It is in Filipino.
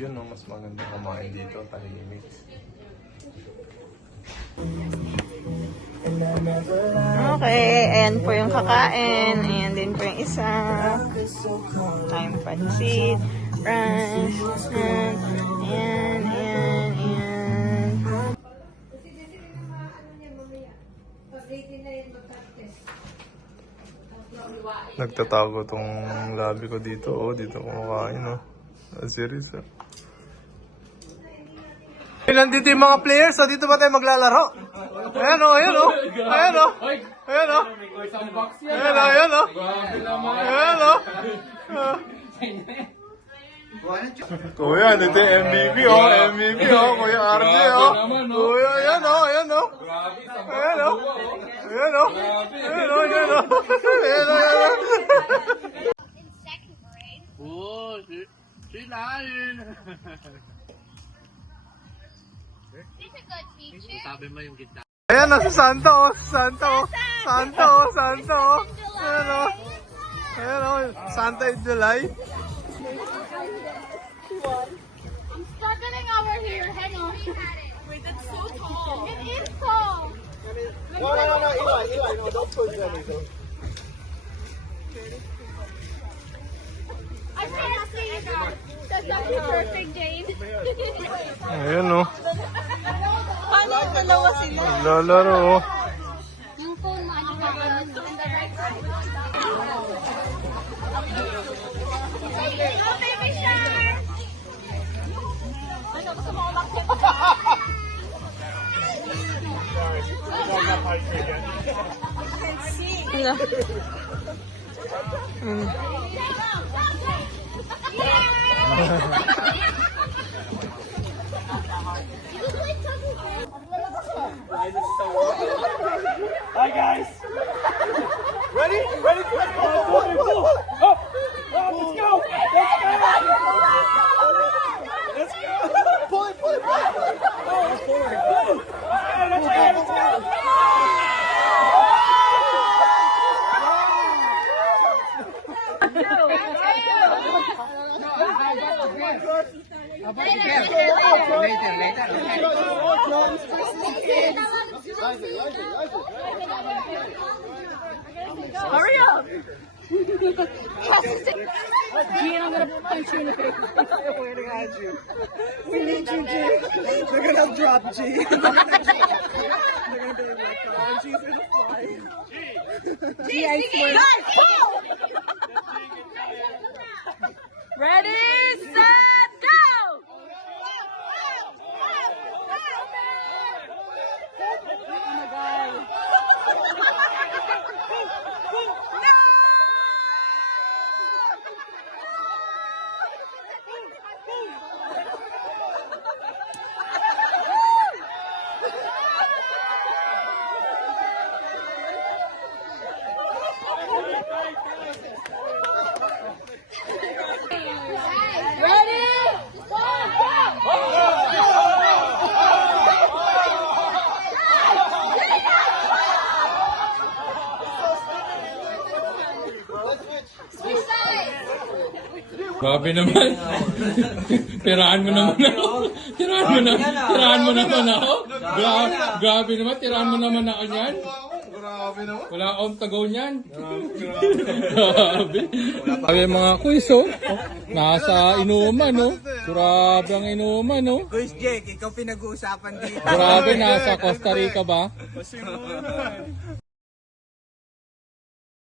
Yun no, mas maganda kumain dito, tahimik. Okay, ayan po yung kakain. Ayan din po yung isa. Time pansit, rice, ayan, ayan, ayan, ayan. Nagtatago tong labi ko dito. Oh, dito kumakain, oh. Serious, ah. Nandito yung mga players, so dito ba tayo maglalaro? Ayan, oh, ayan, oh. Ayan, oh. Ayan, oh. Ayan, oh, ayan, oh. Ayan, oh. Kuya, dito yung MVP, oh. MVP, oh. Kuya RJ, oh. Kuya, ayan, oh. Ayan, oh. Ayan, oh. Ayan, oh. Ayan, oh. Ayan, oh. Ayan, oh. Ayan, oh. In second grade. Oh, sinain. He's a good teacher. Sabi mo yung gitna. Ayan, oh. Si Santa, oh. Santa, oh. Santa, oh. Santa, oh. Ayan, oh. Ayan, oh. Santa in July. I'm struggling over here. Hang on. Wait, that's so tall. It is tall. No, Eli, no, don't push anything. I can't see that. That's not perfect, Jane. Ayan, oh. Paano yung dalawa sila? Naglalaro, oh. Yung phone mo, ano ba? On the right side. Go, baby shark! Ano, gusto mo umakit? Wala. Hi guys. Ready? Ready? Let's go. Let's go. Let's go! Pull it, pull it, pull it! Let's go. Hurry up! Gian, I'm gonna punch you in the face. I'm waiting on you. We need you, G. They're gonna drop G. They're gonna be like, oh, G's gonna fly. G, I swear. Guys, go! Ready, set, go! Oh my god. Grabe naman. Tirahan mo naman ako. Tirahan mo naman ako. Grabe naman, tirahan mo naman ako niyan. Grabe naman. Wala akong tagaw niyan. Grabe. Grabe mga quiz, oh. Nasa inuman, oh. Grabe ang inuman, oh. Quiz Jake, ikaw pinag-uusapan dito. Grabe, nasa Costa Rica ba? Kasi mo